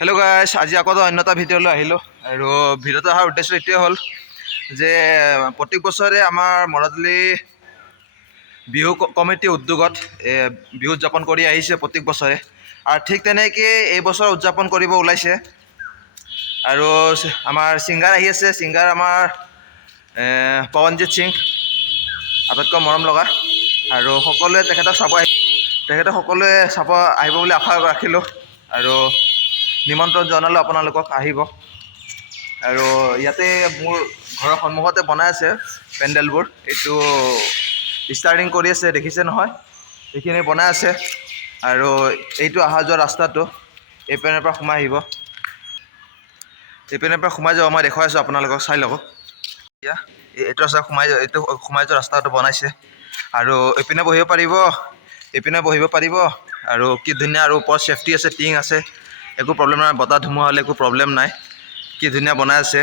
Hello' গাইছ, আজি আকৌ অন্য এটা ভিডিঅ'লৈ আহিলোঁ আৰু ভিডিঅ'টো অহাৰ উদ্দেশ্য এইটোৱে হ'ল যে প্ৰত্যেক বছৰে আমাৰ মৰাজুলি বিহু কমিটিৰ উদ্যোগত বিহু উদযাপন কৰি আহিছে প্ৰত্যেক বছৰে আৰু ঠিক তেনেকৈ এইবছৰ উদযাপন কৰিব ওলাইছে আৰু আমাৰ ছিংগাৰ আহি আছে। ছিংগাৰ আমাৰ পৱনজিৎ সিং, আটাইতকৈ মৰম লগা, আৰু সকলোৱে তেখেতক সকলোৱে চাব আহিব বুলি আশা ৰাখিলোঁ আৰু নিমন্ত্ৰণ জনালোঁ আপোনালোকক আহিব। আৰু ইয়াতে মোৰ ঘৰৰ সন্মুখতে বনাই আছে পেণ্ডেলবোৰ, এইটো ষ্টাৰ্টিং কৰি আছে, দেখিছে নহয়, এইখিনি বনাই আছে। আৰু এইটো অহা যোৱা ৰাস্তাটো এইপিনৰ পৰা সোমাই আহিব, এইপিনৰ পৰা সোমাই যাব। মই দেখুৱাই আছোঁ আপোনালোকক, চাই ল'ব। এতিয়া এইটো ৰাস্তা সোমাই যোৱা ৰাস্তাটো বনাইছে আৰু এইপিনে বহিব পাৰিব, এইপিনে বহিব পাৰিব। আৰু কি ধুনীয়া, আৰু ওপৰত ছেফটি আছে, টিং আছে, একো প্ৰব্লেম নাই। বতাহ ধুমুহা হ'লে একো প্ৰব্লেম নাই, কি ধুনীয়া বনাই আছে।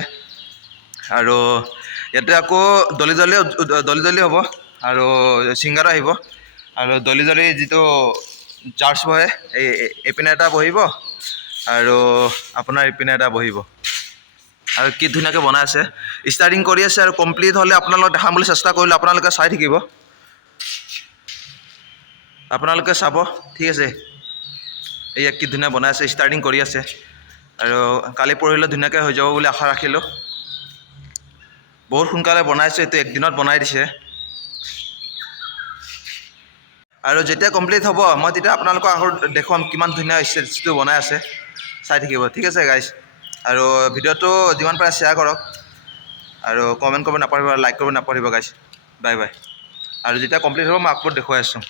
আৰু ইয়াতে আকৌ দলি দলি হ'ব আৰু ছিংগাৰো আহিব আৰু দলি যিটো জাৰ্জ বহে, এইপিনে এটা বহিব আৰু আপোনাৰ ইপিনে এটা বহিব। আৰু কি ধুনীয়াকৈ বনাই আছে, ষ্টাৰ্টিং কৰি আছে আৰু কমপ্লিট হ'লে আপোনালোকক দেখাম বুলি চেষ্টা কৰিলোঁ। আপোনালোকে চাই থাকিব, আপোনালোকে চাব, ঠিক আছে। এয়া কি ধুনীয়া বনাই আছে, ষ্টাৰ্টিং কৰি আছে আৰু কালি পৰহিলৈ ধুনীয়াকৈ হৈ যাব বুলি আশা ৰাখিলোঁ। বহুত সোনকালে বনাইছে, এইটো একদিনত বনাই দিছে। আৰু যেতিয়া কমপ্লিট হ'ব মই তেতিয়া আপোনালোকক আকৌ দেখুৱাম কিমান ধুনীয়া ষ্টেজটো বনাই আছে। চাই থাকিব, ঠিক আছে গাইজ। আৰু ভিডিঅ'টো যিমান পাৰে শ্বেয়াৰ কৰক আৰু কমেণ্ট কৰিব নাপাহৰিব, লাইক কৰিব নাপাহৰিব গাইজ। Bye bye. আৰু যেতিয়া কমপ্লিট হ'ব মই আকৌ দেখুৱাই আছোঁ।